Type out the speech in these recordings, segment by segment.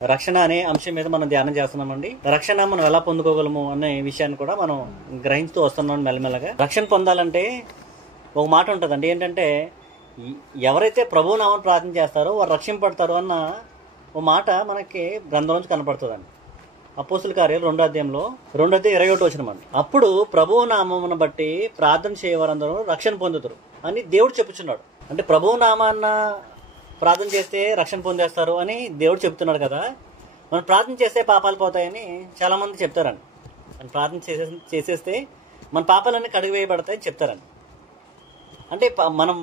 రక్షణ అనే అంశం మీద మనం ధ్యానం చేస్తున్నామండి. రక్షణ మనం ఎలా పొందుకోగలము అనే విషయాన్ని కూడా మనం గ్రహిస్తూ వస్తున్నాం మెల్లమెల్లగా. రక్షణ పొందాలంటే ఒక మాట ఉంటుందండి, ఏంటంటే ఎవరైతే ప్రభువు నామమున ప్రార్థన చేస్తారో వారు రక్షింపడతారు అన్న ఒక మాట మనకి గ్రంథంలోంచి కనపడుతుందండి. అపోస్తుల కార్యాలు 2వ అధ్యాయంలో 2:21 అండి. అప్పుడు ప్రభువు నామమును బట్టి ప్రార్థన చేయవారందరూ రక్షణ పొందుతారు అని దేవుడు చెప్పుచున్నాడు. అంటే ప్రభువు నామాన్న ప్రార్థన చేస్తే రక్షణ పొందేస్తారు అని దేవుడు చెప్తున్నాడు కదా. మనం ప్రార్థన చేస్తే పాపాలు పోతాయని చాలా మంది చెప్తారండి. మనం ప్రార్థన చేసేస్తే మన పాపాలన్నీ కడిగివేయబడతాయని చెప్తారండి. అంటే మనం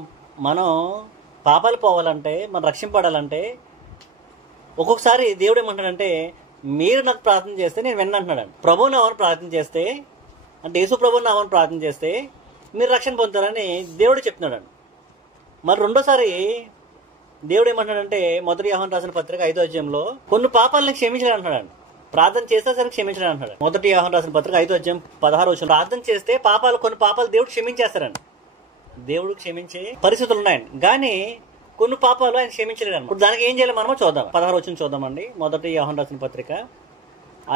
పాపాలు పోవాలంటే, మనం రక్షింపడాలంటే ఒక్కొక్కసారి దేవుడు ఏమంటాడంటే, మీరు నాకు ప్రార్థన చేస్తే నేను విన్నంటున్నాడండి. ప్రభువు నామమున ప్రార్థన చేస్తే, అంటే యేసు ప్రభువు నామమున ప్రార్థన చేస్తే మీరు రక్షణ పొందుతారని దేవుడు చెప్తున్నాడండి. మరి రెండోసారి దేవుడు ఏమంటాడంటే, మొదటి యోహాను రాసిన పత్రిక 5వ అధ్యాయంలో కొన్ని పాపాలను క్షమించడం అంటున్నాడు. ప్రార్థన చేస్తే సరే క్షమించడం అంటున్నాడు. మొదటి యోహాను రాసిన పత్రిక 5వ అధ్యాయం 16వ వచనం, ప్రార్థన చేస్తే కొన్ని పాపాలు దేవుడు క్షమించేస్తారండి. దేవుడు క్షమించే పరిస్థితులు ఉన్నాయండి, కానీ కొన్ని పాపాలు ఆయన క్షమించలేడు. ఇప్పుడు దానికి ఏం చేయాలి మనమో చూద్దాం. 16వ వచనం చూద్దామండి. మొదటి యోహాను రాసిన పత్రిక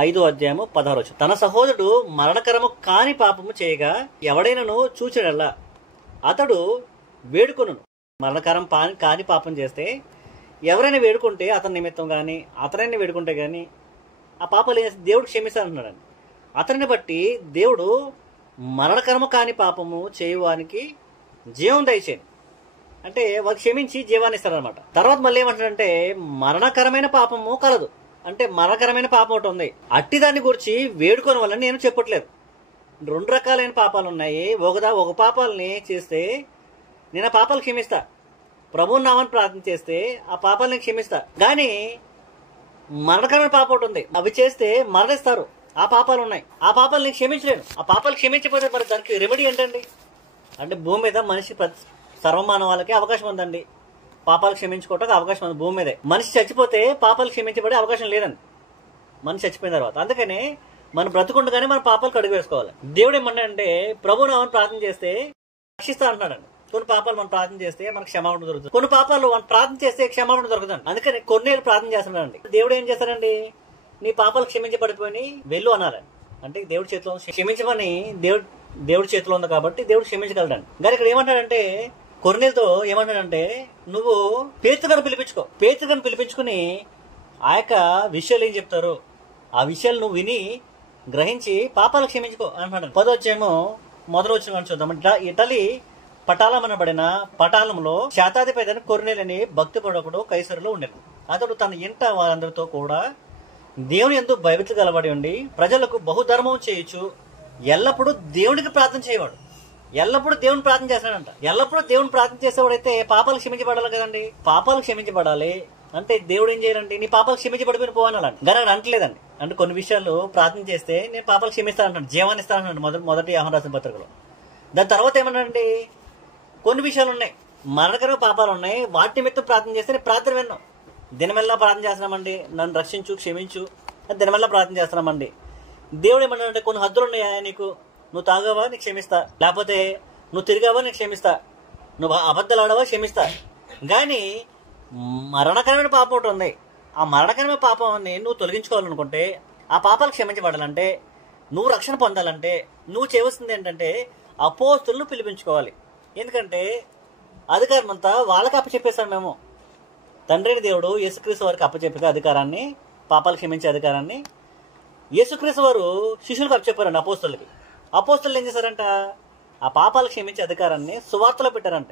5వ అధ్యాయము 16వ వచనం, తన సహోదరుడు మరణకరము కాని పాపము చేయగా ఎవడైనను చూచెడల్లా అతడు వేడుకొనును. మరణకరం కాని పాపం చేస్తే ఎవరైనా వేడుకుంటే అతని నిమిత్తం కానీ అతనైనా వేడుకుంటే కానీ ఆ పాపాలు దేవుడు క్షమిస్తానంటున్నాడండి. అతనిని బట్టి దేవుడు మరణకరము కాని పాపము చేయువానికి జీవం దయచేయండి అంటే వారు క్షమించి జీవాన్ని ఇస్తారనమాట. తర్వాత మళ్ళీ ఏమంటాడంటే, మరణకరమైన పాపము కలదు అంటే మరణకరమైన పాపం ఒకటి ఉంది, అట్టి దాన్ని గురించి వేడుకోని వల్ల నేను చెప్పట్లేదు. 2 రకాలైన పాపాలు ఉన్నాయి. ఒక పాపాలని చేస్తే నేను ఆ పాపాలు క్షమిస్తా, ప్రభువు నామమున ప్రార్థన చేస్తే ఆ పాపాలని క్షమిస్తా. కానీ మరణకరమైన పాపం ఒకటి ఉంది, అవి చేస్తే మరణిస్తారు, ఆ పాపాలు ఉన్నాయి, ఆ పాపాలు నేను క్షమించలేను. ఆ పాపాలు క్షమించకపోతే మరి దానికి రెమెడీ ఏంటండి? అంటే భూమి మీద మనిషి సర్వమానవాళ్ళకి అవకాశం ఉందండి, పాపాలు క్షమించుకోవటానికి అవకాశం ఉంది భూమి మీదే. మనిషి చచ్చిపోతే పాపాలు క్షమించబడే అవకాశం లేదండి మనిషి చచ్చిపోయిన తర్వాత. అందుకనే మనం బ్రతుకుండగానే మన పాపాలు కడుగు వేసుకోవాలి. దేవుడు ఏమన్నాడంటే, ప్రభువు నామమున ప్రార్థన చేస్తే రక్షిస్తా అంటున్నాడండి. కొన్ని పాపాలు మనం ప్రార్థన చేస్తే మనకు క్షమాపణ దొరుకుతుంది, కొన్ని పాపాలు మనం ప్రార్థన చేస్తే క్షమాపణ దొరకదండి. అందుకని కొన్నేళ్ళు ప్రార్థన చేస్తున్నాడండి. దేవుడు ఏం చేస్తాడండి, నీ పాపాలు క్షమించబడిపోయి వెళ్ళు అనాలండి. అంటే దేవుడి చేతిలో క్షమించమని దేవుడి చేతిలో ఉంది కాబట్టి దేవుడు క్షమించగలడండి. కానీ ఇక్కడ ఏమంటాడంటే, కొర్నేలుతో ఏమంటాడంటే, నువ్వు పేతురును పిలిపించుకో, పేతురును పిలిపించుకుని ఆ యొక్క విషయాలు ఏం చెప్తారు ఆ విషయాలు నువ్వు విని గ్రహించి పాపాలు క్షమించుకో అంటున్నాడు. 10వ అధ్యాయము మొదటి వచనం చూద్దాం. ఇటలీ పటాలమనబడిన పటాలంలో శాతాధిపతి అయిన కొర్నేలని భక్తి పడకుడు కైసరులో ఉండేది. అతడు తన ఇంట వారందరితో కూడా దేవుని యందు భయభక్తి గలబడి ఉండి ప్రజలకు బహుధర్మం చేయొచ్చు ఎల్లప్పుడూ దేవునికి ప్రార్థన చేయవాడు. ఎల్లప్పుడూ దేవుని ప్రార్థన చేస్తాడంట. ఎల్లప్పుడూ దేవుని ప్రార్థన చేసేవాడైతే పాపాలు క్షమించబడాలి కదండి. పాపాలు క్షమించబడాలి అంటే దేవుడు ఏం చేయాలండి, నీ పాపాలు క్షమించబడిపోయిన పోవాలండి. కానీ అక్కడ అంటలేదండి. అంటే కొన్ని విషయాలు ప్రార్థన చేస్తే నేను పాపాలు క్షమిస్తానంటాడు, జీవాన్ని ఇస్తానంటాడు మొదటి యోహాను రాసిన పత్రికలో. దాని తర్వాత ఏమన్నాడండి, కొన్ని విషయాలు ఉన్నాయి, మరణకరమైన పాపాలు ఉన్నాయి, వాటి నిమిత్తం ప్రార్థన చేస్తే నేను ప్రార్థన విన్నాం. దినమెల్లా ప్రార్థన చేస్తున్నామండి, నన్ను రక్షించు క్షమించు అని దినమెల్లా ప్రార్థన చేస్తున్నామండి. దేవుడు ఏమన్నాడంటే, కొన్ని హద్దులు ఉన్నాయా నీకు, నువ్వు తాగావా నీకు క్షమిస్తా, లేకపోతే నువ్వు తిరిగావా నీకు క్షమిస్తా, నువ్వు అబద్ధాలు ఆడవా క్షమిస్తా. కానీ మరణకరమైన పాపం ఒకటి ఉంది, ఆ మరణకరమైన పాపాన్ని నువ్వు తొలగించుకోవాలనుకుంటే, ఆ పాపాలు క్షమించబడాలంటే, నువ్వు రక్షణ పొందాలంటే నువ్వు చేయవలసింది ఏంటంటే అపోస్తులను పిలిపించుకోవాలి. ఎందుకంటే అధికారం అంతా వాళ్ళకి అప్పచెప్పేస్తాం మేము. తండ్రి దేవుడు యేసుక్రీస్తు వారికి అప్పచెప్పితే అధికారాన్ని, పాపాలు క్షమించే అధికారాన్ని యేసుక్రీస్తు వారు శిష్యులకు అప్పచెప్పారండి అపోస్తులకి. అపోస్తులు ఏం చేశారంట, ఆ పాపాలు క్షమించే అధికారాన్ని సువార్తలో పెట్టారంట.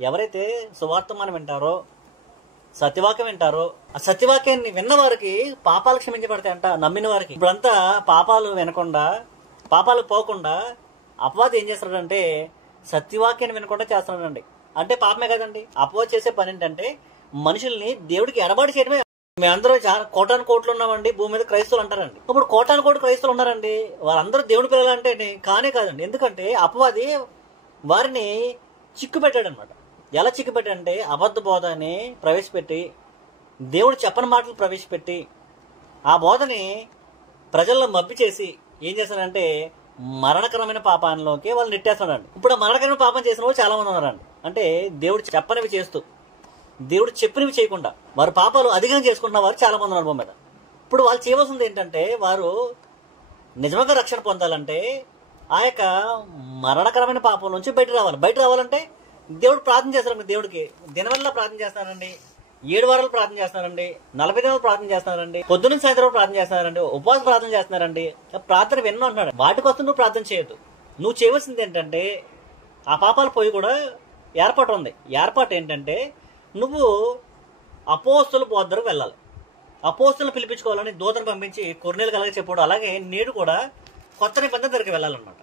ఎవరైతే సువార్తమానం వింటారో, సత్యవాక్యం వింటారో, ఆ సత్యవాక్యాన్ని విన్న వారికి పాపాలు క్షమించబడతాయంట. నమ్మిన వారికి. ఇప్పుడంతా పాపాలు వినకుండా, పాపాలు పోకుండా అపవాది ఏం చేస్తాడంటే సత్యవాక్యాన్ని వినకుండా చేస్తున్నాడండి. అంటే పాపమే కదండి. అపవాది చేసే పని ఏంటంటే మనుషుల్ని దేవుడికి ఎడబాటు చేయడమే. మేమందరూ కోటాను కోట్లు ఉన్నామండి భూమి మీద, క్రైస్తవులు అంటారండి. ఇప్పుడు కోటాను కోట్లు క్రైస్తవులు ఉన్నారండి, వాళ్ళందరూ దేవుడి పిల్లలు అంటే కానే కాదండి. ఎందుకంటే అపవాది వారిని చిక్కు పెట్టాడు అనమాట. ఎలా చిక్కు పెట్టాడంటే అబద్ధ బోధని ప్రవేశపెట్టి, దేవుడు చెప్పని మాటలు ప్రవేశపెట్టి, ఆ బోధని ప్రజల్లో మబ్బి చేసి ఏం చేస్తాడంటే మరణకరమైన పాపాలలోకి వాళ్ళు నెట్టేస్తున్నాడండి. ఇప్పుడు ఆ మరణకరమైన పాపం చేసిన వాళ్ళు చాలా మంది ఉన్నారండి. అంటే దేవుడు చెప్పనివి చేస్తూ, దేవుడు చెప్పినవి చేయకుండా వారు పాపాలు అధికంగా చేసుకుంటున్న వారు చాలా మంది ఉన్నారు భూమి మీద. ఇప్పుడు వాళ్ళు చేయవలసింది ఏంటంటే, వారు నిజంగా రక్షణ పొందాలంటే ఆ యొక్క మరణకరమైన పాపం నుంచి బయట రావాలి. బయట రావాలంటే దేవుడు ప్రార్థన చేస్తారండి. దేవుడికి దినవల్ల ప్రార్థన చేస్తున్నారండి, 7 వారాలు ప్రార్థన చేస్తున్నారండి, 40 దినాలు ప్రార్థన చేస్తున్నారండి, పొద్దున్న సాయంత్రం ప్రార్థన చేస్తున్నారండి, ఉపవాస ప్రార్థన చేస్తున్నారండి. ప్రార్థన విన్ను అంటున్నాడు. వాటి కోసం నువ్వు ప్రార్థన చేయొద్దు. నువ్వు చేయవలసింది ఏంటంటే, ఆ పాపాలు పోయి కూడా ఏర్పాటు ఉంది. ఏర్పాటు ఏంటంటే, నువ్వు అపోస్తల బోధ దగ్గరకు వెళ్ళాలి. అపోస్తలను పిలిపించుకోవాలని దూతను పంపించి కొర్నేలు కలగ చెప్పాడు. అలాగే నేడు కూడా కొత్త నిబంధన దగ్గరికి వెళ్ళాలన్నమాట.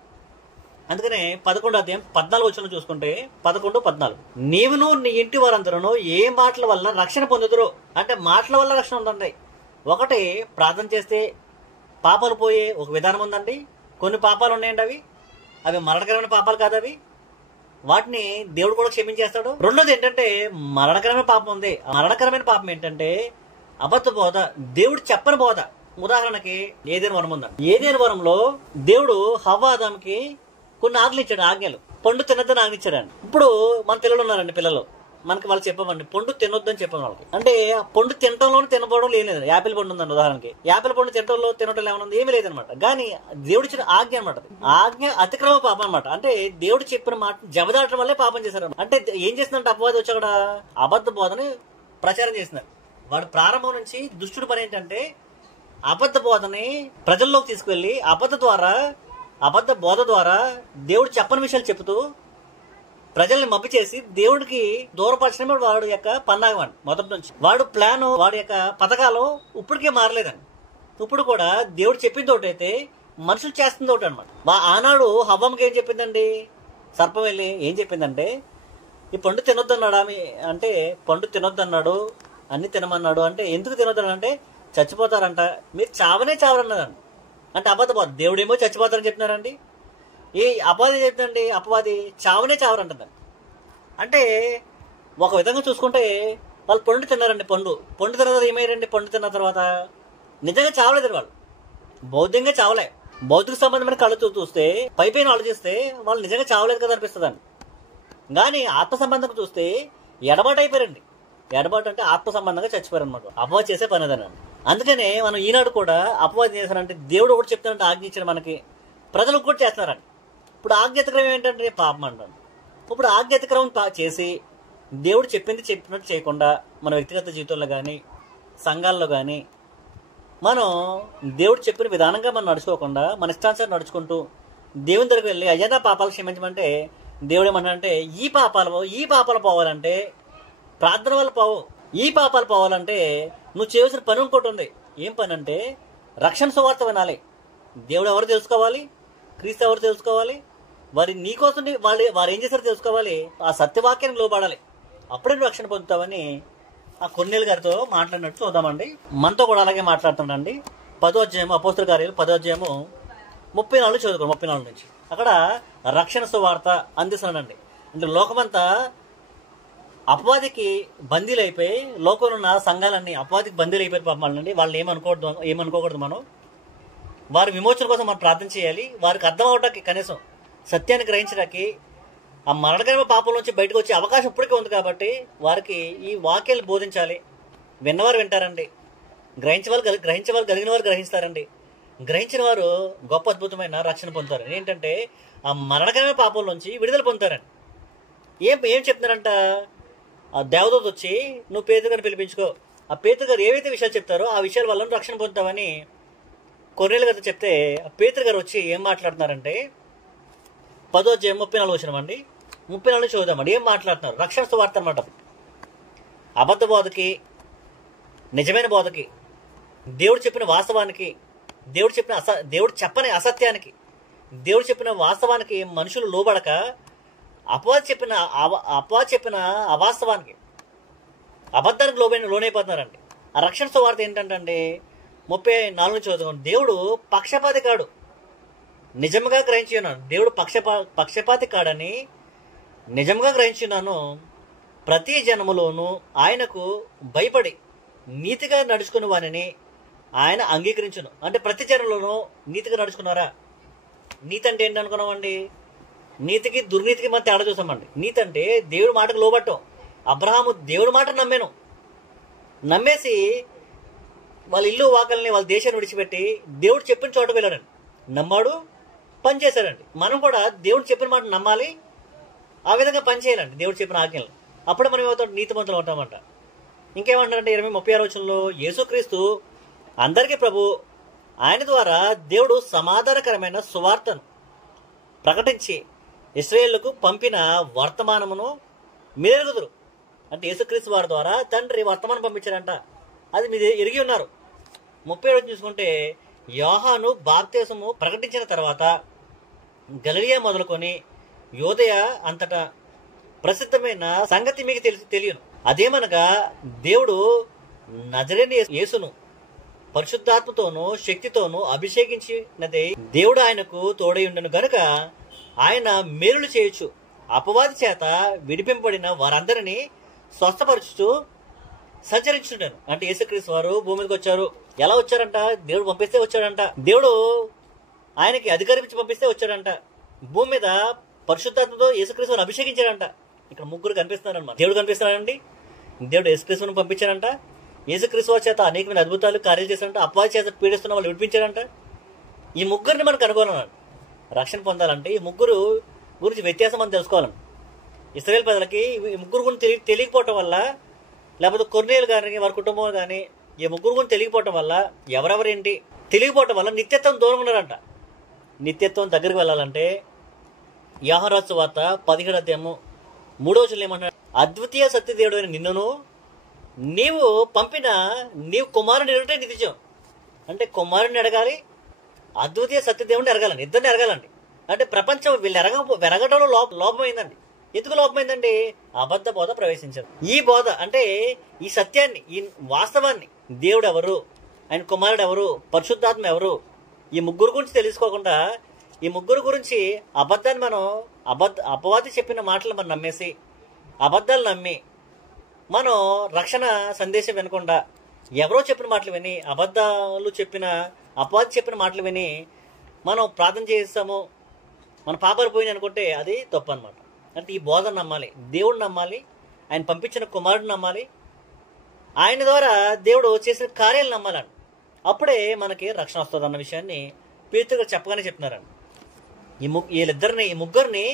అందుకనే 11వ అధ్యాయం 14 వచనం చూసుకుంటే 11, 14 నీవును నీ ఇంటి వారందరూ ఏ మాటల వల్ల రక్షణ పొందుదురు అంటే, మాటల వల్ల రక్షణ ఉందండి. ఒకటి, ప్రార్థన చేస్తే పాపాలు పోయే ఒక విధానం ఉందండి. కొన్ని పాపాలు ఉన్నాయండి, అవి మరణకరమైన పాపాలు కాదు, అవి వాటిని దేవుడు కూడా క్షమించేస్తాడు. రెండోది ఏంటంటే, మరణకరమైన పాపం ఉంది. మరణకరమైన పాపం ఏంటంటే అబద్ధ బోధ, దేవుడు చెప్పని బోధ. ఉదాహరణకి ఏదైనా వరం ఉందండి. ఏదైనా వరంలో దేవుడు హవ్వ ఆదాముకి కొన్ని ఆజ్ఞలు ఇచ్చాడు. ఆజ్ఞలు, పండు తినొద్దని ఆజ్ఞ ఇచ్చాడండి. ఇప్పుడు మన పిల్లలు ఉన్నారండి, పిల్లలు మనకి వాళ్ళు చెప్పమండి పండు తినొద్దని చెప్పాం వాళ్ళకి. అంటే పండు తినటంలోనే తినబోవడం లేదు. యాపిల్ పండు ఉందండి ఉదాహరణకి, యాపిల్ పండు తినటంలో తినటం ఏమన్నా ఏమీ లేదనమాట. కానీ దేవుడు ఇచ్చిన ఆజ్ఞ అనమాట. ఆజ్ఞ అతిక్రమ పాపం అనమాట. అంటే దేవుడు చెప్పిన మాట జబదాటం వల్లే పాపం చేశారు. అంటే ఏం చేస్తుందంటే, అపవాది వచ్చి అక్కడ అబద్ధ బోధని ప్రచారం చేస్తున్నారు. వాడు ప్రారంభం నుంచి దుష్టుడు పని ఏంటంటే, అబద్ధ బోధని ప్రజల్లోకి తీసుకువెళ్ళి అబద్ధ బోధ ద్వారా దేవుడు చెప్పని విషయాలు చెబుతూ ప్రజల్ని మబ్బి చేసి దేవుడికి దూరపరచడమే వాడి యొక్క పన్నాగం. మొదటి నుంచి వాడు ప్లాన్, వాడి యొక్క పథకాలు ఇప్పటికే మారలేదండి. ఇప్పుడు కూడా దేవుడు చెప్పింది ఒకటి అయితే మనుషులు చేస్తుంది ఒకటి అనమాట. ఆనాడు హవ్వమ్మకి ఏం చెప్పిందండి, సర్పం వెళ్ళి ఏం చెప్పిందంటే, ఈ పండు తినొద్దన్నాడు ఆమె. అంటే పండు తినొద్దన్నాడు, అన్ని తినమన్నాడు. అంటే ఎందుకు తినొద్దన్నాడు అంటే, చచ్చిపోతారంట, మీరు చావరన్నదండి. అంటే అబద్ధ బోధ. దేవుడేమో చచ్చిపోతారని చెప్పినారండి. ఈ అపవాది చెప్తుందండి, అపవాది చావరంటదండి. అంటే ఒక విధంగా చూసుకుంటే వాళ్ళు పండు తిన్నారండి. పండు తిన్న తర్వాత ఏమయ్యారండి, పండు తిన్న తర్వాత నిజంగా చావలేదు వాళ్ళు. బౌద్ధికంగా చావలే. భౌతిక సంబంధమైన కళ్ళతో చూస్తే, పైపైన ఆలోచిస్తే వాళ్ళు నిజంగా చావలేదు కదా అనిపిస్తుందండి. కానీ ఆత్మ సంబంధంగా చూస్తే ఎడబాటు అయిపోయారండి. ఎడబాటు అంటే ఆత్మ సంబంధంగా చచ్చిపోయారు అనమాట. అపవాది చేసే పని అదనండి. అందుకనే మనం ఈనాడు కూడా అపవాది చేశారంటే, దేవుడు ఒకటి చెప్తానంటే ఆజ్ఞ ఇచ్చిన మనకి, ప్రజలు కూడా చేస్తున్నారండి. ఇప్పుడు ఆజ్ఞాతిక్రమం ఏంటంటే పాపం అంటారు. ఇప్పుడు ఆజ్ఞాతిక్రమం చేసి దేవుడు చెప్పినట్టు చేయకుండా మన వ్యక్తిగత జీవితంలో కానీ సంఘాల్లో కానీ మనం దేవుడు చెప్పిన విధానంగా మనం నడుచుకోకుండా మన ఇష్టానుసారం నడుచుకుంటూ దేవుని దగ్గరికి వెళ్ళి, అయ్యా నా పాపాలు క్షమించమంటే దేవుడు ఏమంటాడంటే, ఈ పాపాలు పోవాలంటే ప్రార్థన వల్ల పోవు. ఈ పాపాలు పోవాలంటే నువ్వు చేయాల్సిన పని ఇంకోటి ఉంది. ఏం పని అంటే, రక్షణ సువార్త వినాలి. దేవుడు ఎవరు తెలుసుకోవాలి, క్రీస్తు ఎవరు తెలుసుకోవాలి, వారి నీకోసం వారు ఏం చేశారో తెలుసుకోవాలి, ఆ సత్యవాక్యానికి లోబడాలి. అప్పుడే నువ్వు రక్షణ పొందుతావని ఆ కొన్నేలు గారితో మాట్లాడినట్టు చూద్దామండి. మనతో కూడా అలాగే మాట్లాడుతుండండి. 10వ అధ్యాయం అపోస్తల కార్యాలు 10వ అధ్యాయము 34 చదువుకోండి. 34 నుంచి అక్కడ రక్షణ సువార్త అందిస్తున్నాడండి. అంటే లోకమంతా అపవాదికి బందీలు అయిపోయి, లోకంలో ఉన్న సంఘాలన్నీ అపవాదికి బందీలు అయిపోయి పాపాలండి. వాళ్ళని ఏమనుకోకూడదు. మనం వారి విమోచన కోసం మనం ప్రార్థన చేయాలి. వారికి అర్థం అవడానికి, కనీసం సత్యాన్ని గ్రహించడానికి, ఆ మరణకరమైన పాపం నుంచి బయటకు వచ్చే అవకాశం ఇప్పటికే ఉంది. కాబట్టి వారికి ఈ వాక్యాలు బోధించాలి. విన్నవారు వింటారండి, గ్రహించే వాళ్ళు కలిగిన వారు గ్రహిస్తారండి. గ్రహించిన వారు గొప్ప అద్భుతమైన రక్షణ పొందుతారు. ఏంటంటే ఆ మరణకరమైన పాపం నుంచి విడుదల పొందుతారండి. ఏం చెప్తున్నారంట, ఆ దేవదూత వచ్చి నువ్వు పేతురు గారిని పిలిపించుకో, ఆ పేతురు గారు ఏవైతే విషయాలు చెప్తారో ఆ విషయాల వల్ల రక్షణ పొందుతామని కొర్నేలు గారితో చెప్తే, ఆ పేతురు గారు వచ్చి ఏం మాట్లాడుతున్నారంటే, 10వ అధ్యాయం 34 వచనం అండి, 34 చూద్దామండి. ఏం మాట్లాడుతున్నారు, రక్షణ సువార్త అనమాట. అబద్ధ బోధకి, నిజమైన బోధకి, దేవుడు చెప్పిన వాస్తవానికి, దేవుడు చెప్పని అసత్యానికి, దేవుడు చెప్పిన వాస్తవానికి మనుషులు లోబడక అపవాది చెప్పిన అవాస్తవానికి, అబద్ధానికి లోనైపోతున్నారండి. ఆ రక్షణ సువార్త ఏంటంటే 34 చదువుకోండి. దేవుడు పక్షపాతి కాడు, నిజంగా గ్రహించున్నాను. దేవుడు పక్షపాతి కాడని నిజంగా గ్రహించున్నాను. ప్రతి జనములోనూ ఆయనకు భయపడి నీతిగా నడుచుకుని వారిని ఆయన అంగీకరించును. అంటే ప్రతి జనంలోనూ నీతిగా నడుచుకున్నారా? నీతి అంటే ఏంటి అనుకున్నామండి? నీతికి దుర్నీతికి మనం తేడా చూసామండి. నీతి అంటే దేవుడి మాటకు లోబట్టం. అబ్రహాము దేవుడి మాట నమ్మేసి వాళ్ళ ఇల్లు వాకల్ని వాళ్ళ దేశాన్ని విడిచిపెట్టి దేవుడు చెప్పిన చోట వెళ్ళాడండి, నమ్మాడు, పని చేశాడండి. మనం కూడా దేవుడు చెప్పిన మాట నమ్మాలి, ఆ విధంగా పని చేయాలండి దేవుడు చెప్పిన ఆజ్ఞలు. అప్పుడు మనం ఏమవుతాం, నీతిమంతులు అవుతామంట. ఇంకేమంటారంటే 20:36 వచనంలో, యేసుక్రీస్తు అందరికీ ప్రభు, ఆయన ద్వారా దేవుడు సమాధానకరమైన సువార్తను ప్రకటించి ఇశ్రాయేలుకు పంపిన వర్తమానమును మీరెరుగుదురు. అంటే యేసుక్రీస్తు వారి ద్వారా తండ్రి వర్తమానం పంపించారంట, అది మీరు ఎరిగి ఉన్నారు. 37 చూసుకుంటే, యోహాను బాప్తిస్మము ప్రకటించిన తర్వాత గలిలయ మొదలుకొని యోదయ అంతటా ప్రసిద్ధమైన సంగతి మీకు తెలియను. అదేమనగా దేవుడు నజరేని యేసును పరిశుద్ధాత్మతోనూ శక్తితోనూ అభిషేకించినదే దేవుడు ఆయనకు తోడై ఉండను గనుక ఆయన మేలులు చేయొచ్చు, అపవాది చేత విడిపింపబడిన వారందరినీ స్వస్థపరచుచు సంచరించుంటాను. అంటే యేసుక్రీస్తు వారు భూమి మీదకి వచ్చారు. ఎలా వచ్చారంట? దేవుడు పంపిస్తే వచ్చాడంట. దేవుడు ఆయనకి అధికారం ఇచ్చి పంపిస్తే వచ్చాడంట. భూమి మీద పరిశుద్ధాత్మతో యేసుక్రీస్తు వారు అభిషేకించాడంట. ఇక్కడ ముగ్గురు కనిపిస్తున్నారన్నమాట. దేవుడు కనిపిస్తున్నాడండి, దేవుడు యేసుక్రీస్తును పంపించాడంట, యేసుక్రీస్తు వారి చేత అనేకమైన అద్భుతాలు కార్యాలు చేశాడంట, అపవాది చేత పీడిస్తున్న వాళ్ళు విడిపించాడంట. ఈ ముగ్గురిని మనకు అనుకోవాలన్నాడు. రక్షణ పొందాలంటే ఈ ముగ్గురు గురించి వ్యత్యాసం మనం తెలుసుకోవాలండి. ఇశ్రాయేలు ప్రజలకి ఈ ముగ్గురు గురించి తెలియకపోవటం వల్ల, లేకపోతే కొర్నేలు కానీ వారి కుటుంబం కానీ ఈ ముగ్గురు గురించి తెలియకపోవటం వల్ల, ఎవరెవరేంటి తెలియకపోవటం వల్ల నిత్యత్వం దూరం ఉన్నారంట. నిత్యత్వం దగ్గరికి వెళ్ళాలంటే యోహాను సువార్త 17:3 ఏమంటున్నాడు? అద్వితీయ సత్యదేవుడు అయిన నిన్నును నీవు పంపిన నీవు కుమారుని ఎరుటే నిత్యం. అంటే కుమారుని అడగాలి, అద్వితీయ సత్యదేవుడిని ఎరగాలండి, ఇద్దరిని ఎరగాలండి. అంటే ప్రపంచం వీళ్ళు ఎరగటంలో లోపమైందండి. ఎందుకు లోపమైందండి? అబద్ధ బోధ ప్రవేశించారు. ఈ బోధ అంటే ఈ సత్యాన్ని, ఈ వాస్తవాన్ని, దేవుడు ఎవరు, ఆయన కుమారుడు ఎవరు, పరిశుద్ధాత్మ ఎవరు, ఈ ముగ్గురు గురించి తెలుసుకోకుండా ఈ ముగ్గురు గురించి అబద్ధాన్ని మనం అపవాది చెప్పిన మాటలు మనం నమ్మేసి అబద్ధాలు నమ్మి మనం రక్షణ సందేశం వినకుండా ఎవరో చెప్పిన మాటలు విని, అబద్ధాలు చెప్పిన అపవాది చెప్పిన మాటలు విని మనం ప్రార్థన చేస్తాము, మన పాపాలు పోయినాయి అనుకుంటే అది తప్పు అనమాట. అంటే ఈ బోధన నమ్మాలి, దేవుడు నమ్మాలి, ఆయన పంపించిన కుమారుడు నమ్మాలి, ఆయన ద్వారా దేవుడు చేసిన కార్యాలు నమ్మాలండి. అప్పుడే మనకి రక్షణ వస్తుంది అన్న విషయాన్ని పేతురు గారు చెప్పగానే చెప్తున్నారండి. ఈ ముగ్గురిని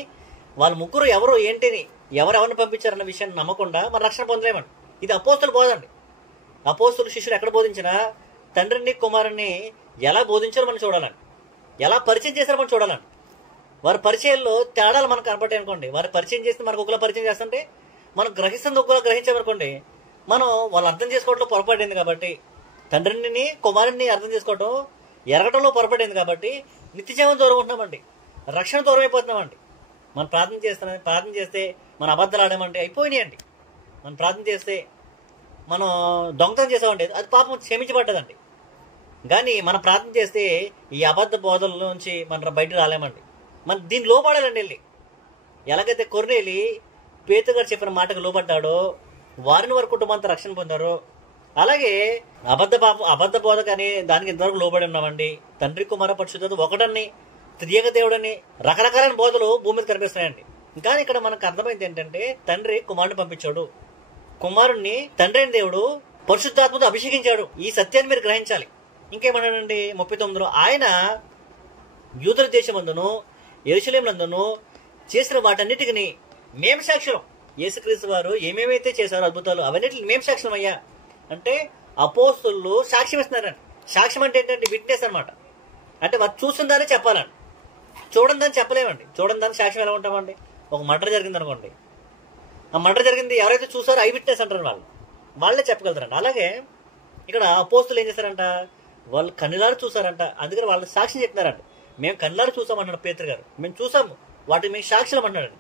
వాళ్ళ ముగ్గురు ఎవరు ఏంటిని ఎవరెవరిని పంపించారన్న విషయాన్ని నమ్మకుండా మన రక్షణ పొందలేమండి. ఇది అపోస్తులు బోధండి. అపోస్తులు శిష్యులు ఎక్కడ బోధించినా తండ్రిని కుమారుని ఎలా బోధించారో మనం చూడాలండి, ఎలా పరిచయం చేశారో మనం చూడాలండి. వారి పరిచయాల్లో తేడాలు మనకు కనపడతాయి అనుకోండి. వారి పరిచయం చేస్తే మనకు ఒకలా పరిచయం చేస్తుంటే మనం గ్రహిస్తుంది ఒకలా గ్రహించామనుకోండి, మనం వాళ్ళు అర్థం చేసుకోవడంలో పొరపాటైంది కాబట్టి, తండ్రిని కుమారుని అర్థం చేసుకోవటం ఎరగటంలో పొరపాటైంది కాబట్టి నిత్యజీవం దూరం ఉంటున్నామండి, రక్షణ దూరం అయిపోతున్నామండి. మనం ప్రార్థన చేస్తే మన అబద్ధాలు ఆడామంటే అయిపోయినాయండి. మనం ప్రార్థన చేస్తే మనం దొంగతనం చేసామంటే అది పాపం క్షమించబడ్డదండి. కానీ మనం ప్రార్థన చేస్తే ఈ అబద్ధ బోధల నుంచి మనం బయటకు రాలేమండి. మనం దీన్ని లోపడాలండి. వెళ్ళి ఎలాగైతే కొర్నేలి పేతురు గారు చెప్పిన మాటకు లోపడ్డాడో వారిని వారి కుటుంబంతో రక్షణ పొందారో, అలాగే అబద్ధ బోధ కానీ దానికి ఇంతవరకు లోబడి ఉన్నామండి. తండ్రి కుమార పరిశుద్ధత ఒకటని, త్రియేక దేవుడని రకరకాలైన బోధలు భూమి మీద కనిపిస్తున్నాయండి. కానీ ఇక్కడ మనకు అర్థమైంది ఏంటంటే తండ్రి కుమారుని పంపించాడు, కుమారుణ్ణి తండ్రి అయిన దేవుడు పరిశుద్ధాత్మతో అభిషేకించాడు. ఈ సత్యాన్ని మీరు గ్రహించాలి. ఇంకేమన్నాడండి 39లో, ఆయన యూదుల దేశమందును యెరూషలేమునందును చేసిన వాటన్నిటికి మేము సాక్షులం. యేసుక్రీస్తు వారు ఏమేమైతే చేశారో అద్భుతాలు అవన్నిటిని మేము సాక్షులం అయ్యా అంటే అపోస్తులు సాక్ష్యం ఇస్తున్నారండి. సాక్ష్యం అంటే ఏంటంటే విట్నెస్ అనమాట. అంటే వారు చూస్తుందని చెప్పాలండి, చూడందని చెప్పలేమండి. చూడందని సాక్ష్యం ఎలా ఉంటామండి? ఒక మర్డర్ జరిగింది అనుకోండి, ఆ మర్డర్ జరిగింది ఎవరైతే చూసారో ఐ విట్నెస్ అంటారు, వాళ్ళే చెప్పగలుగుతారండి. అలాగే ఇక్కడ అపోస్తులు ఏం చేశారంట? వాళ్ళు కన్నులారు చూసారంట, అందుకని వాళ్ళు సాక్ష్యం చెప్తున్నారంట. మేము కన్నులారు చూసామన్నాడు పేతురు గారు, మేము చూసాము, వాటికి మేము సాక్షులం అన్నాడు.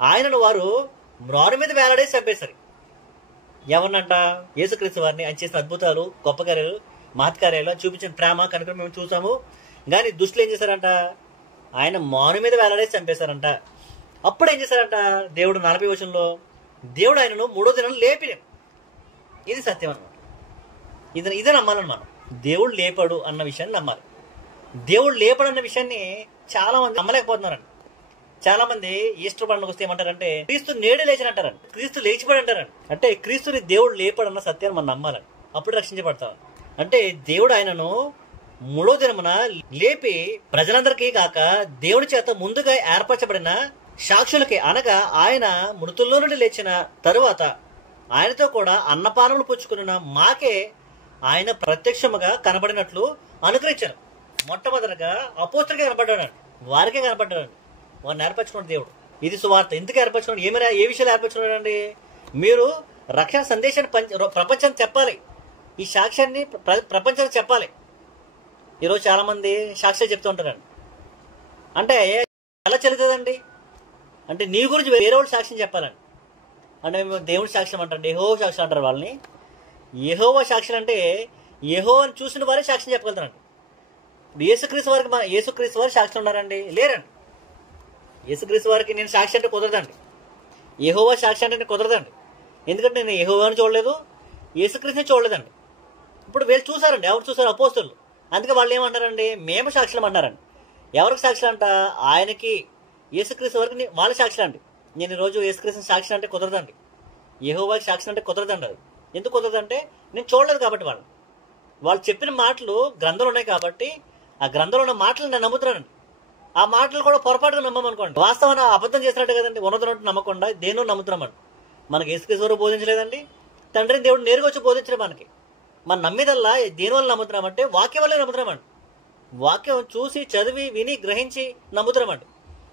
ఆయనను వారు మ్రారు మీద వేలాడేసి చంపేశారు. ఎవరినంట? యేసుక్రీస్తు వారిని, ఆయన చేసిన అద్భుతాలు, గొప్ప కార్యాలు, మహత్కార్యాలు, చూపించిన ప్రేమ కనుక మేము చూసాము. కానీ దుష్టులు ఏం చేశారంట? ఆయన మాను మీద వేలాడేసి చంపేశారంట. అప్పుడు ఏం చేశారంట? దేవుడు 40 వచనంలో దేవుడు ఆయనను 3వ దినం లేపిన. ఇది సత్యం అన్నమాట. ఇదే నమ్మాలని మనం. దేవుడు లేపాడు అన్న విషయాన్ని నమ్మాలి. దేవుడు లేపాడు అన్న విషయాన్ని చాలా మంది నమ్మలేకపోతున్నారండి. చాలా మంది ఈస్టర్ పండుగ వస్తే ఏమంటారంటే క్రీస్తు నేడే లేచినంటారండి, క్రీస్తు లేచిపడి అంటారండి. అంటే క్రీస్తుని దేవుడు లేపాడన్న సత్యాన్ని మనం నమ్మాలండి, అప్పుడు రక్షించబడతాం. అంటే దేవుడు ఆయనను మూడో దినమున లేపి ప్రజలందరికీ కాక దేవుడి చేత ముందుగా ఏర్పరచబడిన సాక్షులకి, అనగా ఆయన మృతుల్లో నుండి లేచిన తరువాత ఆయనతో కూడా అన్నపానములు పుచ్చుకున్న మాకే ఆయన ప్రత్యక్షముగా కనబడినట్లు అనుగ్రహించారు. మొట్టమొదటిగా అపోస్తలుగా కనబడ్డాడు, వారికే కనబడ్డాడు, వారిని ఏర్పరచుకున్న దేవుడు. ఇది సువార్త. ఎందుకు ఏర్పరచుకున్నాడు? ఏ విషయాలు ఏర్పరచుకున్నాడు అండి? మీరు రక్షణ సందేశాన్ని ప్రపంచానికి చెప్పాలి, ఈ సాక్ష్యాన్ని ప్రపంచానికి చెప్పాలి. ఈరోజు చాలా మంది సాక్ష్యాలు చెప్తూ ఉంటారండి. అంటే ఎలా చెల్లుతుందండి? అంటే నీ గురించి వేరే వాళ్ళు సాక్ష్యం చెప్పాలండి. అంటే దేవుడి సాక్ష్యం అంటారండి, యెహోవా సాక్ష్యం అంటారు వాళ్ళని. యెహోవా సాక్ష్యం అంటే యెహోవాని చూసిన వారే సాక్ష్యం చెప్పగలుగుతారండి. ఇప్పుడు యేసుక్రీస్తు వారికి సాక్ష్యం ఉన్నారండి? లేరండి. యేసుక్రీస్తు వారికి నేను సాక్షి అంటే కుదరదండి, యెహోవా సాక్షి అంటే కుదరదండి. ఎందుకంటే నేను యెహోవాని చూడలేదు, యేసుక్రీస్తుని చూడలేదండి. ఇప్పుడు వీళ్ళు చూసారండి. ఎవరు చూసారు? అపోస్తలులు. అందుకే వాళ్ళు ఏమంటారండి? మేము సాక్షులం అన్నారండి. ఎవరికి సాక్షులు అంట? ఆయనకి, యేసుక్రీస్తు వారికి వాళ్ళ సాక్షులు అండి. నేను ఈరోజు యేసుక్రీస్తు సాక్షి అంటే కుదరదండి, యెహోవాకి సాక్షి అంటే కుదరదండి. అది ఎందుకు కుదరదంటే నేను చూడలేదు కాబట్టి. వాళ్ళు చెప్పిన మాటలు గ్రంథంలో ఉన్నాయి కాబట్టి ఆ గ్రంథంలో ఉన్న మాటలు నేను నమ్ముతున్నానండి. ఆ మాటలు కూడా పొరపాటుగా నమ్మమనుకోండి, వాస్తవాన్ని అబద్ధం చేసినట్టు కదండి. ఉన్నదన్నట్టు నమ్మకుండా దేన్నో నమ్ముతున్నామండి. మనకి యేసుక్రీస్తు వారు బోధించలేదండి, తండ్రిని దేవుడు నేరుగా వచ్చి బోధించడం. మనం నమ్మేదల్లా దేనివల్ల నమ్ముతున్నామంటే వాక్యం వల్లే నమ్ముతున్నామండి. వాక్యం చూసి చదివి విని గ్రహించి నమ్ముతున్నామండి.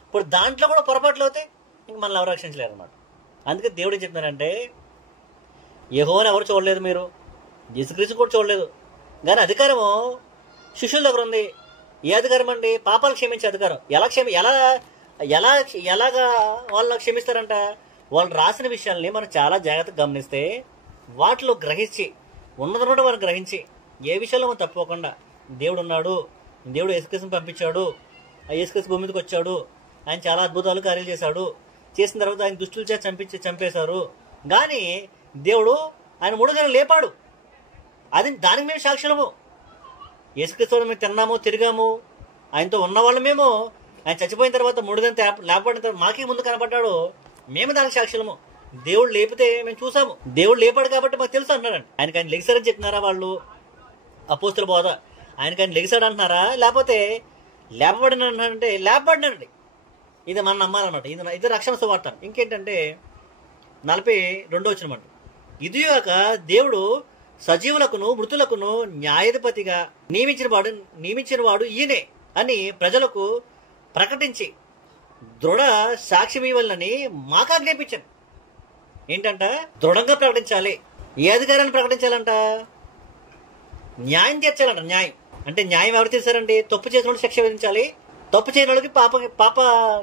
ఇప్పుడు దాంట్లో కూడా పొరపాట్లు అవుతాయి, ఇంక మనల్ని ఎవరు రక్షించలేరు అనమాట. అందుకే దేవుడు ఏం చెప్తున్నారంటే, యెహోవాని ఎవరు చూడలేదు, మీరు యేసుక్రీస్తు కూడా చూడలేదు, కానీ అధికారము శిష్యుల దగ్గర ఉంది. ఏ అధికారం అండి? పాపాలు క్షమించే అధికారం. ఎలాగా వాళ్ళు క్షమిస్తారంట? వాళ్ళు రాసిన విషయాల్ని మనం చాలా జాగ్రత్తగా గమనిస్తే వాటిలో గ్రహించి ఉన్నదన్నట్టు వారు గ్రహించి ఏ విషయంలో మనం తప్పుకోకుండా దేవుడు ఉన్నాడు, దేవుడు యేసుక్రీస్తుని పంపించాడు, ఆ యేసుక్రీస్తు భూమి మీదకి వచ్చాడు, ఆయన చాలా అద్భుతాలు కార్యాలు చేశాడు, చేసిన తర్వాత ఆయన దుష్టుల చేత చంపేశారు, కానీ దేవుడు ఆయన మూడో దినం లేపాడు, దానికి మేము సాక్షులము. యేసుక్రీస్తు మేము తిన్నాము, తిరిగాము, ఆయనతో ఉన్నవాళ్ళు మేము. ఆయన చచ్చిపోయిన తర్వాత మూడో దినం లేపబడిన తర్వాత మాకే ముందు కనబడ్డాడు, మేము దానికి సాక్షులము. దేవుడు లేపితే మేము చూసాము, దేవుడు లేపాడు కాబట్టి మాకు తెలుసు అంటున్నారండి. ఆయన లెగిసారని చెప్తున్నారా వాళ్ళు? అపోస్తుల బోధ ఆయన లెగిసాడు అంటున్నారా? లేకపోతే లేపబడిన అంటే లేపబడినాడండి. ఇది మనం నమ్మాలన్నమాట. ఇది రక్షణ సువార్త. ఇంకేంటంటే 42వ వచనం, ఇదిగాక దేవుడు సజీవులకును మృతులకును న్యాయాధిపతిగా నియమించిన వాడు ఈయనే అని ప్రజలకు ప్రకటించి దృఢ సాక్ష్యం ఇవ్వాలని మాకు ఆజ్ఞాపించాను. ఏంటంట? దృఢంగా ప్రకటించాలి. ఏ అధికారాన్ని ప్రకటించాలంట? న్యాయం తీర్చాలంట. న్యాయం అంటే న్యాయం ఎవరు తీర్చారండి? తప్పు చేసిన వాళ్ళు శిక్ష విధించాలి, తప్పు చేయని వాళ్ళకి పాప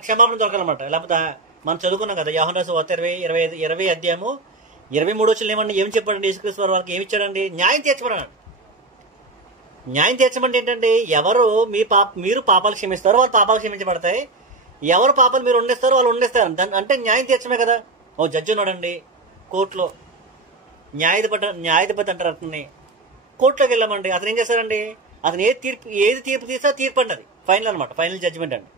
క్షమాపణ దొరకాలన్నమాట. లేకపోతే మనం చదువుకున్నాం కదా, యోహాను రాసిన సువార్త 20 అధ్యాయము 23వ వచనం ఏమండి? ఏం చెప్పాడండి? యేసుక్రీస్తు వారు వాళ్ళకి ఏమి ఇచ్చాడండి? న్యాయం తీర్చమన్నాడు. న్యాయం తీర్చమంటే ఏంటండి? ఎవరు మీరు పాపాలు క్షమిస్తారో వాళ్ళు పాపాలు క్షమించబడతాయి, ఎవరు పాపాలు మీరు ఉండేస్తారో వాళ్ళు ఉండేస్తారు. అంటే న్యాయం తీర్చమే కదా. ఓ జడ్జి ఉన్నాడండి కోర్టులో, న్యాయాధిపతి అంటారు అతన్ని. కోర్టులోకి వెళ్ళామండి, అతను ఏం చేస్తారండి? అతను ఏది తీర్పు తీస్తా తీర్పు అండి, అది ఫైనల్ అనమాట, ఫైనల్ జడ్జిమెంట్ అండి.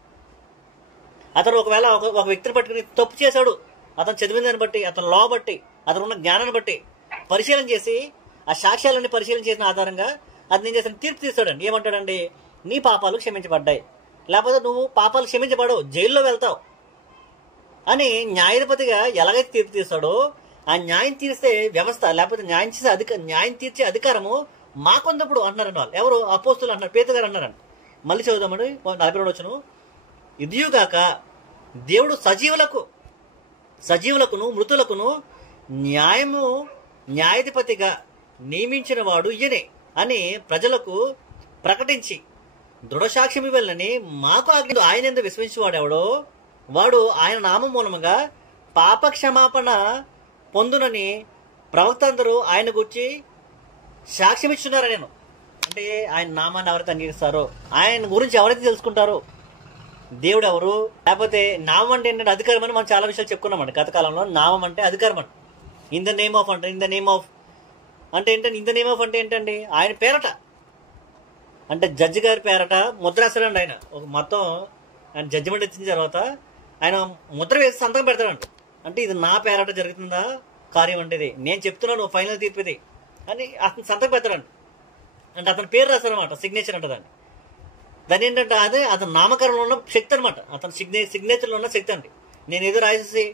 అతను ఒకవేళ ఒక వ్యక్తిని పట్టుకుని తప్పు చేశాడు, అతను చదివిన దాన్ని బట్టి, అతను లా బట్టి, అతను ఉన్న జ్ఞానాన్ని బట్టి పరిశీలన చేసి ఆ సాక్ష్యాలన్నీ పరిశీలన చేసిన ఆధారంగా అతను ఏం చేస్తాడు? తీర్పు తీస్తాడండి. ఏమంటాడండి? నీ పాపాలు క్షమించబడ్డాయి, లేకపోతే నువ్వు పాపాలు క్షమించబడవు, జైల్లో వెళ్తావు అని న్యాయాధిపతిగా ఎలాగైతే తీర్పు తీస్తాడో, ఆ న్యాయం తీర్చే వ్యవస్థ, లేకపోతే న్యాయం తీర్చే అధికారము మాకొందప్పుడు అంటున్నారండి వాళ్ళు. ఎవరు? అపోస్తులు అంటున్నారు, పేతురు గారు అన్నారండి. మళ్ళీ చదువుదామండి 42వ వచనం, ఇదిగాక దేవుడు సజీవులకును మృతులకును న్యాయాధిపతిగా నియమించిన వాడు ఈయనే అని ప్రజలకు ప్రకటించి దృఢసాక్ష్యం ఇవ్వాలని మాకు ఆజ్ఞ. ఆయన ఎందుకు విశ్వసించేవాడెవడో వాడు ఆయన నామం మూలముగా పాప క్షమాపణ పొందునని ప్రవక్త అందరూ ఆయన గురించి సాక్ష్యం ఇచ్చున్నారా? నేను అంటే ఆయన నామాన్ని ఎవరైతే అంగీకరిస్తారో, ఆయన గురించి ఎవరైతే తెలుసుకుంటారో, దేవుడు ఎవరు, లేకపోతే నామం అంటే ఏంటంటే అధికారం అని మనం చాలా విషయాలు చెప్పుకున్నామండి గత కాలంలో. నామం అంటే అధికారం అండి. ఇన్ ద నేమ్ ఆఫ్ అంటే అంటే ఏంటంటే ఇన్ ద నేమ్ ఆఫ్ అంటే ఏంటండి? ఆయన పేరట, అంటే జడ్జి గారి పేరట ముద్ర వేస్తాడండి. ఆయన ఒక మొత్తం ఆయన జడ్జిమెంట్ ఇచ్చిన తర్వాత ఆయన ముద్ర వేసి సంతకం పెడతాడంట. అంటే ఇది నా పేరట జరుగుతుందా కార్యం అంటే, ఇది నేను చెప్తున్నాను, ఫైనల్ తీర్పు ఇది అని అతను సంతకం పెడతాడంట. అంటే అతని పేరు రాశారనమాట, సిగ్నేచర్ అంటే దాని ఏంటంటే అదే అతని నామకరణలో ఉన్న శక్తి అనమాట, అతని సిగ్నేచర్లో ఉన్న శక్తి అండి. నేను ఏదో రాసేసి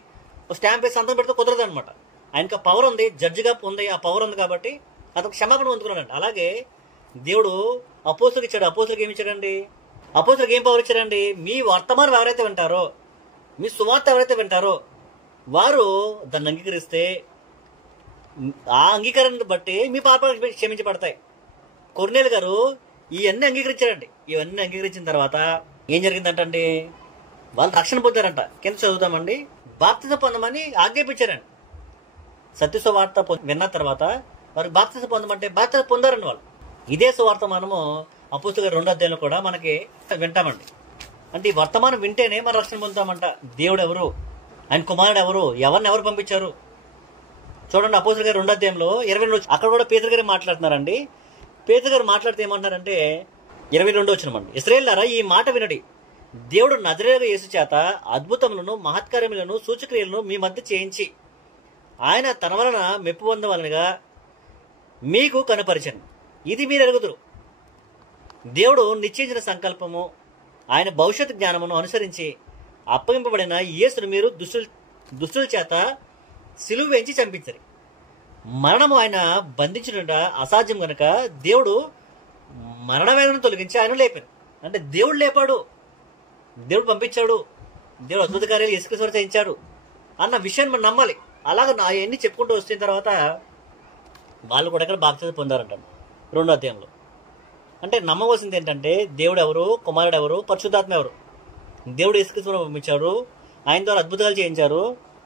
ఒక స్టాంప్ వేసి సంతకం పెడితే కుదరదు అనమాట. ఆయనకు పవర్ ఉంది, జడ్జిగా ఉంది, ఆ పవర్ ఉంది కాబట్టి అతను క్షమాపణ పొందుకున్నాడండి. అలాగే దేవుడు అపోస్తులకు ఇచ్చాడు. అపోస్తులకు ఏమి ఇచ్చాడండి? అపోస్తులకు ఏం పవర్ ఇచ్చాడండి? మీ వర్తమానం ఎవరైతే వింటారో, మీ సువార్త ఎవరైతే వింటారో వారు దాన్ని అంగీకరిస్తే ఆ అంగీకారాన్ని బట్టి మీ పాపాలు క్షమించబడతాయి. కొర్నేలు గారు ఇవన్నీ అంగీకరించారండి. ఇవన్నీ అంగీకరించిన తర్వాత ఏం జరిగిందంటండి? వాళ్ళు రక్షణ పొందారంట. కింద చదువుతామండి. బాప్తిజం పొందమని ఆజ్ఞాపించారండి. సత్య సువార్త విన్న తర్వాత వారు బాప్తిజం పొందమంటే బాప్తిజం పొందారండి వాళ్ళు. ఇదే సువార్త మనము అపోస్తలుల 2వ అధ్యాయంలో కూడా మనకి వింటామండి. అంటే ఈ వర్తమానం వింటేనే మనం రక్షణ పొందుతామంట. దేవుడు ఎవరు, ఆయన కుమారుడు ఎవరు, ఎవరు పంపించారు చూడండి. అపోస్తలుల 2వ అధ్యాయంలో 22 అక్కడ కూడా పేతురు గారు మాట్లాడుతున్నారండి. పేతురు గారు మాట్లాడితే ఏమంటున్నారంటే 22 వచనమండి. ఇశ్రాయేలులారా ఈ మాట వినడి, దేవుడు నజరేయుడైన యేసు చేత అద్భుతములను మహత్కార్యములను సూచక్రియలను మీ మధ్య చేయించి ఆయన తన వలన మెప్పు పొందవలనగా మీకు కనుపరిచను. ఇది మీరు ఎరుగుదురు. దేవుడు నిశ్చయించిన సంకల్పము ఆయన భవిష్యత్ జ్ఞానమును అనుసరించి అప్పగింపబడిన యేసును మీరు దుష్టుల చేత సిలువ వేయించి చంపించరు. మరణము ఆయన బంధించుట అసాధ్యం కనుక దేవుడు మరణ వేదనను తొలగించి ఆయన లేపాడు. అంటే దేవుడు లేపాడు, దేవుడు పంపించాడు, దేవుడు అద్భుత కార్యాలు యేసుక్రీస్తు చేయించాడు అన్న విషయాన్ని మనం నమ్మాలి. అలాగే అవన్నీ చెప్పుకుంటూ వస్తున్న తర్వాత వాళ్ళు కూడా ఇక్కడ బాప్తిజం పొందారంట 2వ అధ్యాయంలో. అంటే నమ్మవలసింది ఏంటంటే దేవుడు ఎవరు, కుమారుడు ఎవరు, పరిశుద్ధాత్మ ఎవరు. దేవుడు యేసుక్రీస్తును పంపించాడు, ఆయన ద్వారా అద్భుతాలు చేయించారు,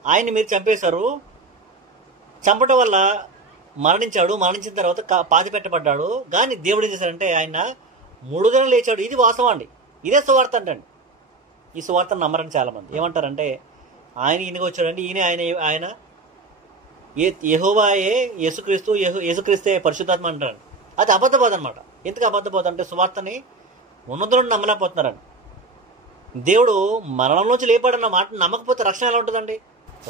ఆయన్ని మీరు చంపేశారు, చంపటం వల్ల మరణించాడు, మరణించిన తర్వాత పాతి పెట్టబడ్డాడు. కానీ దేవుడు ఏం చేశారంటే ఆయన 3 దినాలు లేచాడు. ఇది వాస్తవం అండి. ఇదే సువార్త అంటండి. ఈ సువార్తను నమ్మరని చాలా మంది ఏమంటారంటే ఆయన ఈయనగా వచ్చాడండి, ఆయన యెహోవాయే యేసుక్రీస్తే పరిశుద్ధాత్మ అంటారు. అది అబద్ధబోధ అనమాట. ఎందుకు అబద్ధబోధ అంటే సువార్తని ఉన్నతులను నమ్మలేకపోతున్నారండి. దేవుడు మరణంలోంచి లేపాడన్న మాట నమ్మకపోతే రక్షణ ఎలా ఉంటుందండి?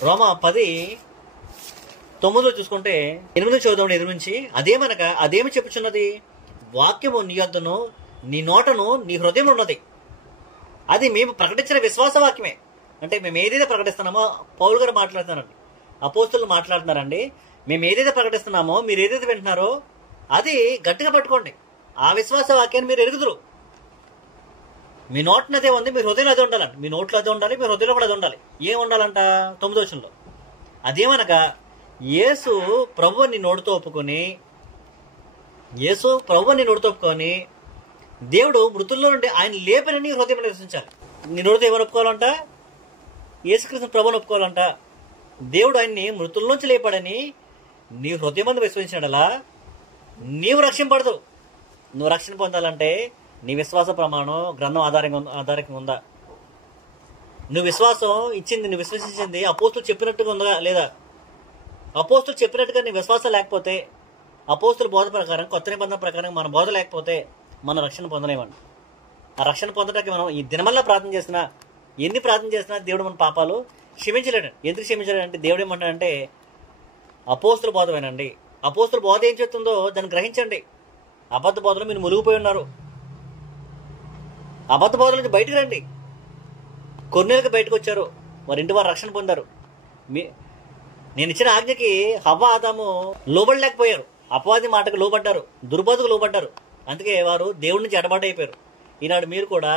రోమా 10:9 చూసుకుంటే 8 చదువుదాం. 8 నుంచి అదేమనగా అదేమి చెప్పుచున్నది? వాక్యము నీ యొద్దను నీ నోటను నీ హృదయంలో ఉన్నది, అది మేము ప్రకటించిన విశ్వాస వాక్యమే. అంటే మేము ఏదైతే ప్రకటిస్తున్నామో పౌలు గారు మాట్లాడుతున్నారండి, అపోస్తలులు మాట్లాడుతున్నారండి. మేము ఏదైతే ప్రకటిస్తున్నామో, మీరు ఏదైతే వింటున్నారో అది గట్టిగా పట్టుకోండి. ఆ విశ్వాస వాక్యాన్ని మీరు ఎరుగుదురు. మీ నోట్న అదే ఉంది, మీ హృదయంలో అదే ఉండాలంట. మీ నోట్లో అదే ఉండాలి, మీ హృదయంలో కూడా అది ఉండాలి. ఏం ఉండాలంట? 9వ వచనంలో అదేమనగా యేసు ప్రభువుని నీ నోటితో ఒప్పుకొని దేవుడు మృతుల్లో నుండి ఆయన లేపని నీ హృదయంలో విశ్వసించాలి. నీ నోటితో ఎవరు ఒప్పుకోవాలంట? యేసుక్రీస్తు ప్రభువుని ఒప్పుకోవాలంట. దేవుడు ఆయన్ని మృతుల్లోంచి లేపాడని నీ హృదయమందు విశ్వసించాడలా నీవు రక్షింపడదు. నువ్వు రక్షణ పొందాలంటే నీ విశ్వాస ప్రమాణం గ్రంథం ఆధారంగా ఉందా? నువ్వు విశ్వాసం ఇచ్చింది, నువ్వు విశ్వసించింది అపోస్తులు చెప్పినట్టుగా ఉందా లేదా? అపోస్తులు చెప్పినట్టుగా నీ విశ్వాసం లేకపోతే, అపోస్తుల బోధ ప్రకారం, కొత్త నిబంధన ప్రకారం మన బోధ లేకపోతే మన రక్షణ పొందలేమండి. ఆ రక్షణ పొందడానికి మనం ఈ దినమల్లా ప్రార్థన చేసినా, ఎన్ని ప్రార్థన చేసినా దేవుడు మన పాపాలు క్షమించలేడు. ఎందుకు క్షమించలేడంటే దేవుడు ఏమంటాడంటే అపోస్తుల బోధ వినండి. అపోస్తుల బోధ ఏం చెప్తుందో దాన్ని గ్రహించండి. అబద్ధ బోధలో మీరు మునిగిపోయి ఉన్నారు. అబద్ధ బోధల నుంచి బయటకు రండి. కొన్నేళ్ళకి బయటకు వచ్చారు, వారి ఇంటి వారు రక్షణ పొందారు. నేను ఇచ్చిన ఆజ్ఞకి హవ్వ ఆదాము లోబడలేకపోయారు, అపవాది మాటకు లోబడ్డారు, దుర్బోధకు లోబడ్డారు. అందుకే వారు దేవుడి నుంచి ఎడబాటైపోయారు. ఈనాడు మీరు కూడా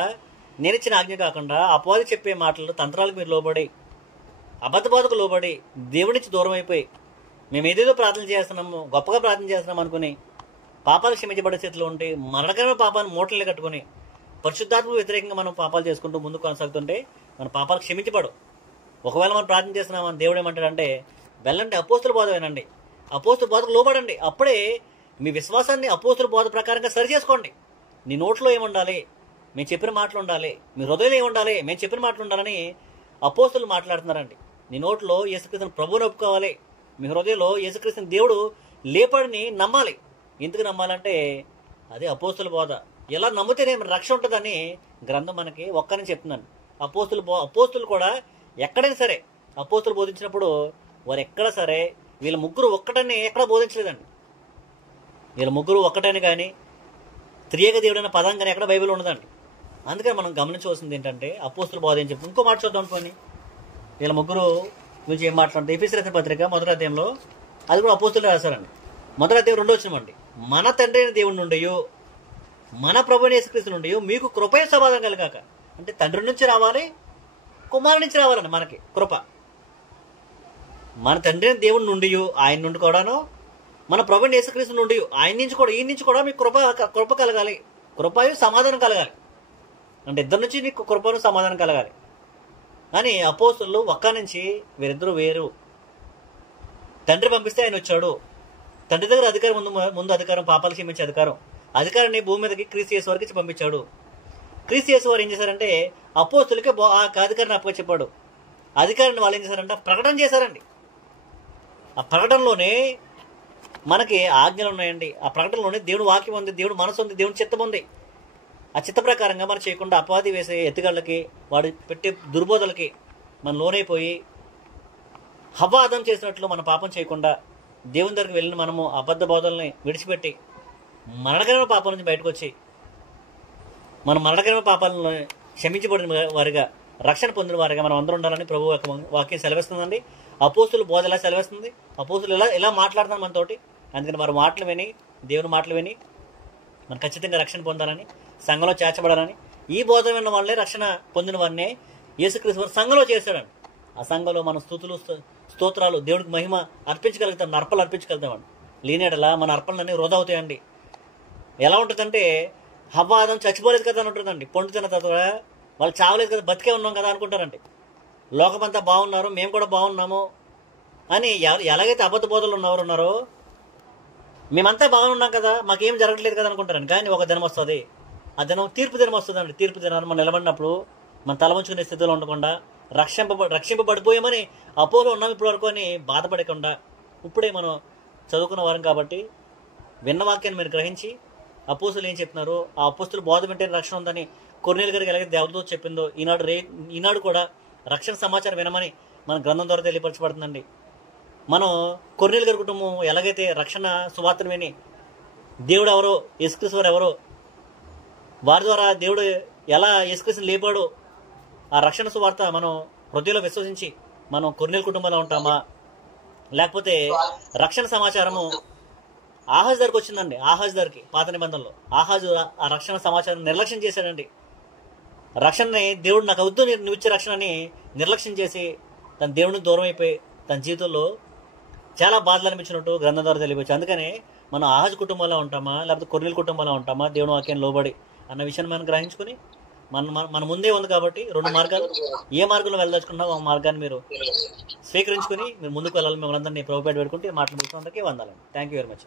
నేను ఇచ్చిన ఆజ్ఞ కాకుండా అపవాది చెప్పే మాటలు, తంత్రాలకు మీరు లోబడి, అబద్ధ బోధకు లోబడి దేవుడి నుంచి దూరం అయిపోయి మేము ఏదేదో ప్రార్థన చేస్తున్నాము, గొప్పగా ప్రార్థన చేస్తున్నాం అనుకుని పాపాలు క్షమించబడే స్థితిలో ఉంటే మరణకరమైన పాపాన్ని మూటలు కట్టుకుని పరిశుద్ధాత్మకు వ్యతిరేకంగా మనం పాపాలు చేసుకుంటూ ముందుకు కొనసాగుతుంటే మన పాపాలు క్షమించబడు. ఒకవేళ మనం ప్రార్థన చేస్తున్నామని దేవుడు ఏమంటాడంటే వెళ్ళండి, అపోస్తుల బోధ వినండి, అపోస్తుల బోధకు లోబడండి. అప్పుడే మీ విశ్వాసాన్ని అపోస్తుల బోధ ప్రకారంగా సరి చేసుకోండి. నీ నోట్లో ఏముండాలి? మేము చెప్పిన మాటలు ఉండాలి. మీ హృదయంలో ఏముండాలి? మేము చెప్పిన మాటలు ఉండాలని అపోస్తులు మాట్లాడుతున్నారండి. నీ నోట్లో యేసుక్రీస్తుని ప్రభువుని ఒప్పుకోవాలి, మీ హృదయంలో యేసుక్రీస్తుని దేవుడు లేపాడని నమ్మాలి. ఎందుకు నమ్మాలంటే అదే అపోస్తుల బోధ. ఎలా నమ్మితేనే రక్షణ ఉంటుందని గ్రంథం మనకి ఒక్కరిని చెప్తున్నాను. అపోస్తులు కూడా ఎక్కడైనా సరే అపోస్తులు బోధించినప్పుడు వారు ఎక్కడ సరే వీళ్ళ ముగ్గురు ఒక్కటని ఎక్కడ బోధించలేదండి. వీళ్ళ ముగ్గురు ఒక్కటని కానీ త్రియేక దేవుడు అనే పదం కానీ ఎక్కడ బైబిల్ ఉండదండి. అందుకని మనం గమనించవలసింది ఏంటంటే అపోస్తుల బోధ ఏం చెప్తుంది. ఇంకో మాట చూద్దాం పోనీ, వీళ్ళ ముగ్గురు గురించి ఏం మాట్లాడుతుంది. ఎఫెసీయులకు రాసిన పత్రిక మొదటి అధ్యాయంలో, అది కూడా అపోస్తులు రాశారండి. మొదటి అధ్యాయం 2వ వచనమండి. మన తండ్రి అయిన దేవుడి నుండి మన ప్రభువైన యేసుక్రీస్తు నుండి మీకు కృపయ సమాధానం కలగాక. అంటే తండ్రి నుంచి రావాలి, కుమారుడి నుంచి రావాలండి మనకి కృప. మన తండ్రి అయిన దేవుడి నుండి, ఆయన నుండి కూడాను, మన ప్రభువైన యేసుక్రీస్తు నుండి, ఆయన నుంచి కూడా, ఈయన నుంచి కూడా మీకు కృప కలగాలి, కృపయు సమాధానం కలగాలి. అంటే ఇద్దరి నుంచి నీకు కృపను సమాధానం కలగాలి అని అపోస్తులు ఒక్క నుంచి వీరిద్దరూ వేరు. తండ్రి పంపిస్తే ఆయన వచ్చాడు. తండ్రి దగ్గర అధికారం ముందు అధికారం, పాపాలు క్షమించే అధికారాన్ని భూమి మీదకి క్రీస్తు యేసు వారికి పంపించాడు. క్రీస్తు యేసు వారు ఏం చేశారంటే అపోస్తులకి ఆ అధికారాన్ని అప్పచెప్పాడు. అధికారాన్ని వాళ్ళు ఏం చేశారంటే ప్రకటన చేశారండి. ఆ ప్రకటనలోనే మనకి ఆజ్ఞలు ఉన్నాయండి. ఆ ప్రకటనలోనే దేవుడు వాక్యం ఉంది, దేవుడు మనసు ఉంది, దేవుని చిత్తం ఉంది. ఆ చిత్త ప్రకారంగా మనం చేయకుండా అపవాది వేసే ఎత్తుగళ్ళకి, వాడు పెట్టే దుర్బోధలకి మనం లోనైపోయి హవ్వ ఆదం చేసినట్లు మన పాపం చేయకుండా దేవుని దగ్గరికి వెళ్ళిన మనము అబద్ధ బోధల్ని విడిచిపెట్టి మరణకరమైన పాపం నుంచి బయటకు వచ్చి మనం మరణకరమైన పాపాలను క్షమించబడిన వారిగా, రక్షణ పొందిన వారిగా మనం అందరూ ఉండాలని ప్రభు వాక్యం సెలవిస్తుందండి. అపోస్తుల బోధ ఎలా సెలవిస్తుంది, అపోస్తులు ఎలా మాట్లాడుతున్నారు మనతోటి. అందుకని వారి మాటలు విని, దేవుని మాటలు విని మనం ఖచ్చితంగా రక్షణ పొందాలని, సంఘంలో చేర్చబడాలని, ఈ బోధ విన్న వాళ్ళే రక్షణ పొందిన వారినే యేసుక్రీస్తు వారు సంఘంలో చేశాడండి. ఆ సంఘంలో మనం స్తుతులు స్తోత్రాలు దేవుడికి మహిమ అర్పించగలుగుతాం, అర్పణలు అర్పించగలుగుతామండి. లేనేటలా మన అర్పణలన్నీ వృధా అవుతాయండి. ఎలా ఉంటుందంటే హవ్వ ఆదం చచ్చిపోలేదు కదా అని ఉంటుందండి. పండు తిన్న తర్వాత వాళ్ళు చావలేదు కదా, బతికే ఉన్నాం కదా అనుకుంటారండి. లోకమంతా బాగున్నారు, మేము కూడా బాగున్నాము అని ఎలాగైతే అబద్ధ బోధలు ఉన్నారో మేమంతా బాగున్నాం కదా, మాకేం జరగట్లేదు కదా అనుకుంటారండి. కానీ ఒక దినం వస్తుంది, ఆ దినం తీర్పు దినం వస్తుందండి. తీర్పు దినాన్ని మనం నిలబడినప్పుడు మనం తలవంచుకునే స్థితిలో ఉండకుండా రక్షింపబడిపోయామని అపోలో ఉన్నాం ఇప్పుడు వరకు అని బాధపడకుండా, ఇప్పుడే మనం చదువుకున్న వారం కాబట్టి విన్న వాక్యాన్ని మీరు గ్రహించి అపోస్తులు ఏం చెప్తున్నారు, ఆ అపోస్తులు బోధ వింటే రక్షణ ఉందని కొర్నేలు గారికి ఎలాగైతే దేవతతో చెప్పిందో, ఈనాడు కూడా రక్షణ సమాచారం వినమని మన గ్రంథం ద్వారా తెలియపరచబడుతుందండి. మనం కొర్నేలు గారి కుటుంబం ఎలాగైతే రక్షణ సువార్తను విని దేవుడు ఎవరో, యేసుక్రీస్తు వారు ఎవరో, వారి ద్వారా దేవుడు ఎలా యేసుక్రీస్తుని లేపాడో, ఆ రక్షణ సువార్త మనం హృదయంలో విశ్వసించి మనం కొర్నేలు కుటుంబంలో ఉంటామా, లేకపోతే రక్షణ సమాచారము ఆహాజ్ దగ్గరికి వచ్చిందండి. ఆహాజ్ దగ్గరికి పాత నిబంధనలో ఆహాజు ఆ రక్షణ సమాచారం నిర్లక్ష్యం చేశాడండి. రక్షణని దేవుడు నాకు వద్దు, నువ్వు ఇచ్చే రక్షణని నిర్లక్ష్యం చేసి తన దేవుడికి దూరం అయిపోయి తన జీవితంలో చాలా బాధలు అనిపించినట్టు గ్రంథం ద్వారా తెలియవచ్చు. అందుకనే మనం ఆహాజ్ కుటుంబంలో ఉంటామా, లేకపోతే కొర్నేలు కుటుంబంలో ఉంటామా, దేవుని వాక్యాన్ని లోబడి అన్న విషయాన్ని మనం గ్రహించుకుని మన ముందే ఉంది కాబట్టి 2 మార్గాలు, ఏ మార్గంలో వెళ్ళదలుచుకున్నా ఆ మార్గాన్ని మీరు స్వీకరించుకుని మీరు ముందుకు వెళ్ళాలి. మిమ్మల్ని అందరినీ ప్రభుపేట పెట్టుకుంటే మాట్లాడుతున్న అందరికీ వందాలండి. Thank you very much.